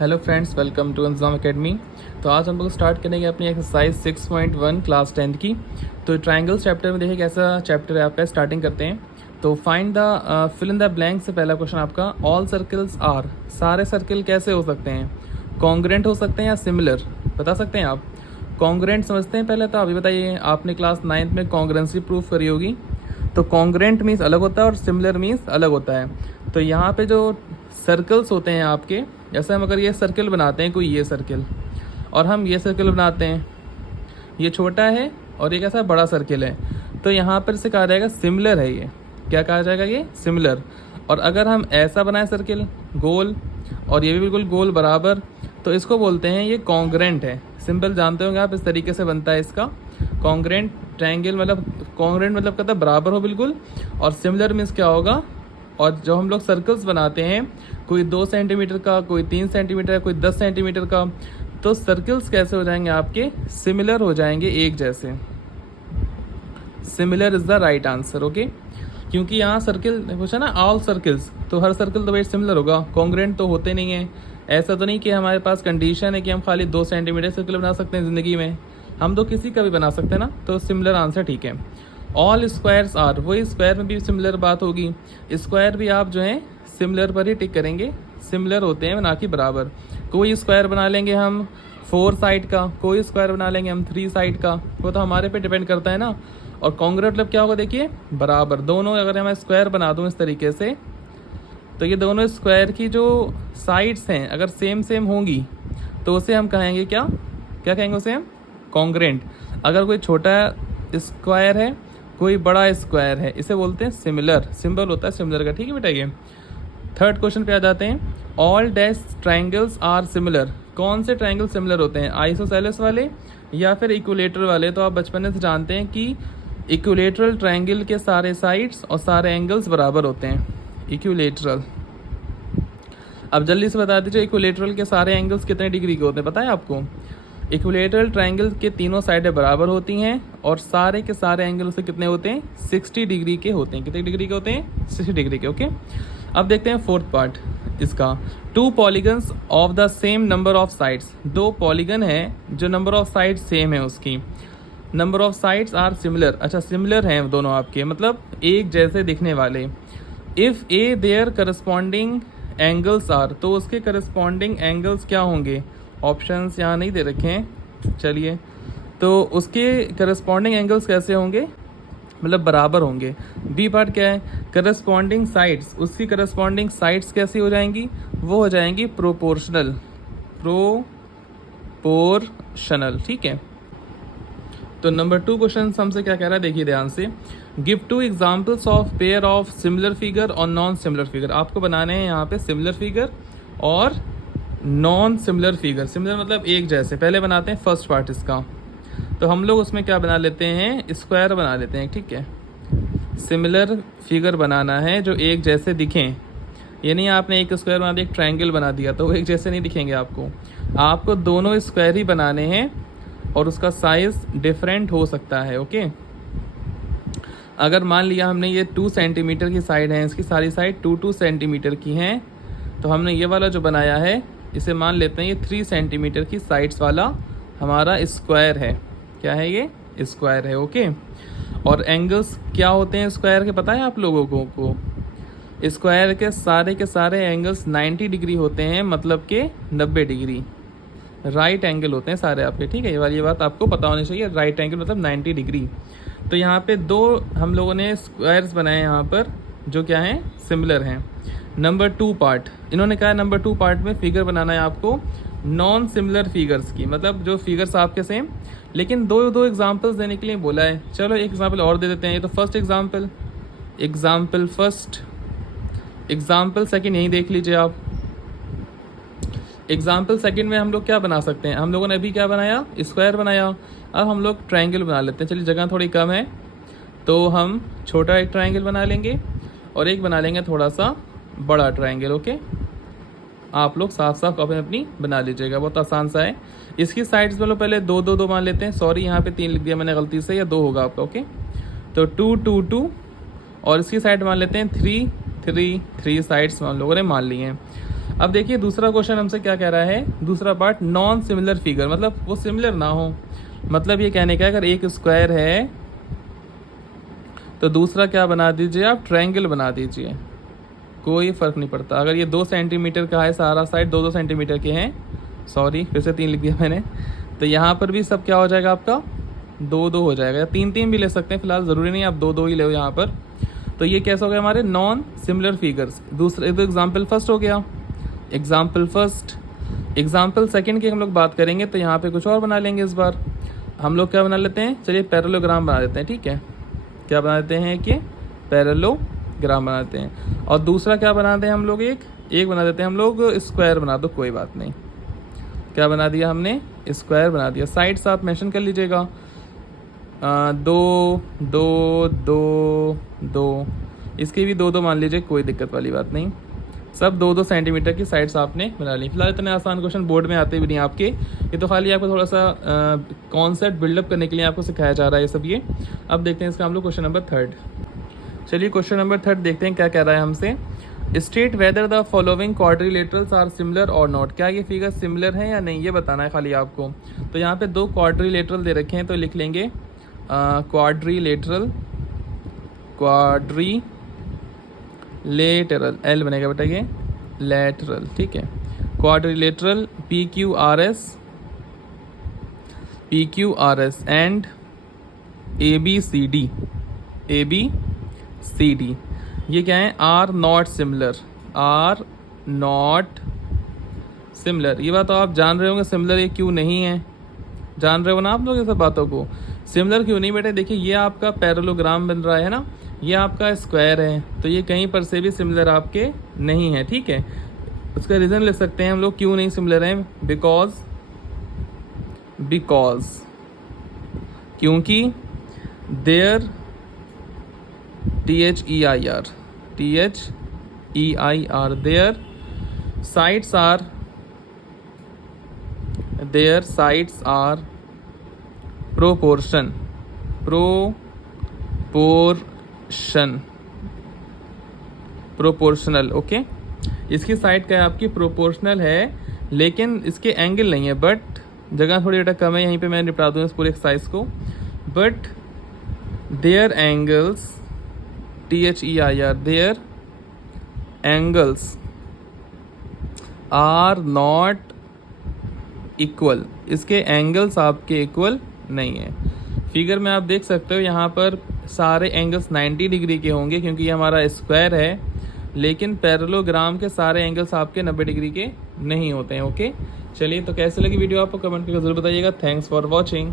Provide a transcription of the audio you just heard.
Hello friends, welcome to इंतज़ाम academy. तो आज हम लोग स्टार्ट करेंगे अपनी एक्सरसाइज 6.1 क्लास 10th की। तो ट्रायंगल्स चैप्टर में देखिए कैसा चैप्टर है आपका। स्टार्टिंग करते हैं। तो find the fill in the blank से पहला क्वेश्चन आपका, ऑल सर्कल्स आर, सारे सर्कल कैसे हो सकते हैं? कॉन्ग्रेंट हो सकते हैं या सिमिलर? बता सकते हैं आप? कॉन्ग्रेंट समझते हैं पहले तो अभी बताइए, आपने क्लास 9th में कॉन्ग्रेंसी प्रूफ करी होगी। तो कॉन्ग्रेंट मीन्स अलग होता है और सिमिलर मीन्स अलग होता है। तो यहाँ पे जो सर्कल्स होते हैं आपके, जैसे हम अगर ये सर्कल बनाते हैं, कोई ये सर्कल, और हम ये सर्कल बनाते हैं, ये छोटा है और ये कैसा बड़ा सर्कल है, तो यहाँ पर से कहा जाएगा सिमिलर है। ये क्या कहा जाएगा? ये सिमिलर। और अगर हम ऐसा बनाए सर्कल गोल और ये भी बिल्कुल गोल बराबर, तो इसको बोलते हैं ये कॉन्ग्रेंट है। सिंपल जानते होंगे आप, इस तरीके से बनता है इसका कॉन्ग्रेंट ट्रायंगल। मतलब कॉन्ग्रेंट मतलब कहता है बराबर हो बिल्कुल, और सिमिलर मीन्स क्या होगा? और जो हम लोग सर्कल्स बनाते हैं, कोई 2 सेंटीमीटर का, कोई 3 सेंटीमीटर, कोई 10 सेंटीमीटर का, तो सर्कल्स कैसे हो जाएंगे आपके? सिमिलर हो जाएंगे, एक जैसे। Similar is the right answer, okay. क्योंकि यहाँ सर्कल पूछा ना, ऑल सर्कल्स, तो हर सर्कल तो भाई सिमिलर होगा, कॉन्ग्रेंट तो होते नहीं है। ऐसा तो नहीं कि हमारे पास कंडीशन है कि हम खाली 2 सेंटीमीटर सर्कल बना सकते हैं ज़िंदगी में, हम तो किसी का भी बना सकते हैं ना। तो सिमिलर आंसर ठीक है। ऑल स्क्वायर्स आर, वही स्क्वायर में भी सिमिलर बात होगी। स्क्वायर भी आप जो है सिमिलर पर ही टिक करेंगे, सिमिलर होते हैं ना कि बराबर। कोई स्क्वायर बना लेंगे हम 4 साइड का, कोई स्क्वायर बना लेंगे हम 3 साइड का, वो तो हमारे पे डिपेंड करता है ना। और कॉन्ग्रेंट मतलब क्या होगा? देखिए बराबर दोनों। अगर मैं स्क्वायर बना दूँ इस तरीके से, तो ये दोनों स्क्वायर की जो साइड्स हैं अगर सेम सेम होंगी, तो उसे हम कहेंगे क्या? क्या कहेंगे उसे हम? कॉन्ग्रेंट। अगर कोई छोटा स्क्वायर है, कोई बड़ा स्क्वायर है, इसे बोलते हैं सिमिलर। सिंबल होता है सिमिलर का, ठीक है बेटा। ये थर्ड क्वेश्चन पे आ जाते हैं। All dash triangles are similar, कौन से ट्राइंगल सिमिलर होते हैं? आइसोसेलेस वाले या फिर इक्विलेटरल वाले? तो आप बचपन से जानते हैं कि इक्विलेटरल ट्राइंगल के सारे साइड्स और सारे एंगल्स बराबर होते हैं, इक्विलेटरल। अब जल्दी से बता दीजिए, इक्विलेटरल के सारे एंगल्स कितने डिग्री के होते हैं, पता है आपको? इक्विलेटरल ट्रायंगल के तीनों साइडें बराबर होती हैं और सारे के सारे एंगल से कितने होते हैं? 60 डिग्री के होते हैं। कितने डिग्री के होते हैं? 60 डिग्री के, ओके। अब देखते हैं फोर्थ पार्ट इसका। 2 polygons of the same number of sides, 2 polygon है जो नंबर ऑफ साइड सेम है, उसकी number of sides are similar. अच्छा, सिमिलर हैं दोनों आपके, मतलब एक जैसे दिखने वाले। If a there corresponding angles are, तो उसके करस्पॉन्डिंग एंगल्स क्या होंगे? ऑप्शंस यहाँ नहीं दे रखे हैं, चलिए। तो उसके करस्पॉन्डिंग एंगल्स कैसे होंगे? मतलब बराबर होंगे। बी पार्ट क्या है? करस्पॉन्डिंग साइड्स, उसकी करस्पॉन्डिंग साइड्स कैसी हो जाएंगी? वो हो जाएंगी प्रोपोर्शनल, प्रोपोर्शनल, ठीक है। तो नंबर 2 क्वेश्चन हमसे क्या कह रहा है, देखिए ध्यान से। Give 2 examples of pair of similar figure और नॉन सिमिलर फिगर। आपको बनाने हैं यहाँ पे सिमिलर फिगर और नॉन सिमिलर फिगर। सिमिलर मतलब एक जैसे। पहले बनाते हैं फर्स्ट पार्ट इसका। तो हम लोग उसमें क्या बना लेते हैं? स्क्वायर बना लेते हैं, ठीक है। सिमिलर फिगर बनाना है जो एक जैसे दिखें। ये नहीं आपने एक स्क्वायर बना दिया, एक ट्रायंगल बना दिया, तो वो एक जैसे नहीं दिखेंगे आपको। आपको दोनों स्क्वायर ही बनाने हैं और उसका साइज डिफरेंट हो सकता है, ओके। अगर मान लिया हमने ये 2 सेंटीमीटर की साइड है, इसकी सारी साइड 2 सेंटीमीटर की हैं, तो हमने ये वाला जो बनाया है, इसे मान लेते हैं ये 3 सेंटीमीटर की साइड्स वाला हमारा स्क्वायर है। क्या है ये? स्क्वायर है, ओके। और एंगल्स क्या होते हैं स्क्वायर के, पता है आप लोगों को? स्क्वायर के सारे एंगल्स 90 डिग्री होते हैं, मतलब के 90 डिग्री राइट एंगल होते हैं सारे आपके, ठीक है। ये वाली बात आपको पता होनी चाहिए, राइट एंगल मतलब 90 डिग्री। तो यहाँ पे 2 हम लोगों ने स्क्वायर्स बनाए यहाँ पर जो क्या हैं? सिमिलर हैं। नंबर 2 पार्ट, इन्होंने कहा नंबर 2 पार्ट में फिगर बनाना है आपको नॉन सिमिलर फिगर्स की, मतलब जो फिगर्स आपके सेम, लेकिन दो एग्जांपल्स देने के लिए बोला है। चलो एक एग्जांपल और दे देते हैं। ये तो first example first, example second यहीं देख लीजिए आप। एग्जाम्पल सेकंड में हम लोग क्या बना सकते हैं? हम लोगों ने अभी क्या बनाया? स्क्वायर बनाया। अब हम लोग ट्रायंगल बना लेते हैं। चलिए जगह थोड़ी कम है, तो हम छोटा एक ट्रायंगल बना लेंगे और एक बना लेंगे थोड़ा सा बड़ा ट्रायंगल, ओके। आप लोग साफ साफ अपनी बना लीजिएगा, बहुत आसान सा है। इसकी साइड्स में लो पहले 2 मान लेते हैं। सॉरी, यहाँ पे 3 लिख दिया मैंने गलती से, या 2 होगा आपका, ओके। तो 2 2 2, और इसकी साइड मान लेते हैं 3 3 3 साइड्स हम लोगों ने मान ली हैं। अब देखिए दूसरा क्वेश्चन हमसे क्या कह रहा है, दूसरा पार्ट नॉन सिमिलर फिगर, मतलब वो सिमिलर ना हो। मतलब ये कहने का अगर एक स्क्वायर है तो दूसरा क्या बना दीजिए आप, ट्रायंगल बना दीजिए, कोई फ़र्क नहीं पड़ता। अगर ये 2 सेंटीमीटर का है, सारा साइड 2-2 सेंटीमीटर के हैं, सॉरी फिर से 3 लिख दिया मैंने, तो यहाँ पर भी सब क्या हो जाएगा आपका 2-2 हो जाएगा, या 3-3 भी ले सकते हैं, फिलहाल ज़रूरी नहीं आप 2-2 ही ले यहाँ पर। तो ये कैसे हो गया हमारे नॉन सिमिलर फिगर्स। दूसरा तो एग्जाम्पल फर्स्ट हो गया, एग्जाम्पल फर्स्ट। एग्जाम्पल सेकंड की हम लोग बात करेंगे तो यहाँ पे कुछ और बना लेंगे। इस बार हम लोग क्या बना लेते हैं, चलिए पैरेललोग्राम बना देते हैं, ठीक है। क्या बना देते हैं कि पैरेललोग्राम बनाते हैं। और दूसरा क्या बनाते हैं हम लोग, एक बना देते हैं हम लोग स्क्वायर बना दो, कोई बात नहीं। क्या बना दिया हमने, स्क्वायर बना दिया। साइड्स आप मेंशन कर लीजिएगा, 2 2 2 2, इसके भी 2-2 मान लीजिए, कोई दिक्कत वाली बात नहीं। सब 2-2 सेंटीमीटर की साइड्स आपने बना ली। फिलहाल इतने आसान क्वेश्चन बोर्ड में आते भी नहीं आपके, ये तो खाली आपको थोड़ा सा कॉन्सेप्ट बिल्डअप करने के लिए आपको सिखाया जा रहा है ये सब। ये अब देखते हैं इसका हम लोग क्वेश्चन नंबर 3। चलिए क्वेश्चन नंबर 3 देखते हैं क्या कह रहा है हमसे। State whether the following quadrilaterals are similar और नॉट, क्या ये फिगर सिमिलर है या नहीं, ये बताना है खाली आपको। तो यहाँ पे 2 क्वाड्रिलेटरल दे रखे हैं, तो लिख लेंगे क्वाड्रिलेटरल, क्वाड्रिलेटरल, एल बनेगा बेटा ये, लेटरल, ठीक है। क्वाड्रिलेटरल PQRS एंड ABCD, ये क्या है, आर नॉट सिमिलर। ये बात तो आप जान रहे होंगे सिमिलर ये क्यों नहीं है, जान रहे हो ना आप लोग ये सब बातों को। सिमिलर क्यों नहीं बेटे, देखिए ये आपका पैरेललोग्राम बन रहा है ना, ये आपका स्क्वायर है, तो ये कहीं पर से भी सिमिलर आपके नहीं है, ठीक है। उसका रीज़न ले सकते हैं हम लोग क्यों नहीं सिमिलर हैं, बिकॉज क्योंकि their THEIR their sides are proportional, okay. इसकी साइड क्या है आपकी, प्रोपोर्शनल है, लेकिन इसके एंगल नहीं है। बट जगह थोड़ी बेटा कम है, यहीं पे मैं निपटा दूँ इस पूरे एक्सरसाइज को। But their angles THEIR their angles are not equal, इसके एंगल्स आपके इक्वल नहीं है। फिगर में आप देख सकते हो यहाँ पर सारे एंगल्स 90 डिग्री के होंगे क्योंकि ये हमारा स्क्वायर है, लेकिन पैरेललोग्राम के सारे एंगल्स आपके 90 डिग्री के नहीं होते हैं, ओके। चलिए तो कैसे लगी वीडियो आपको कमेंट करके जरूर बताइएगा। Thanks for watching.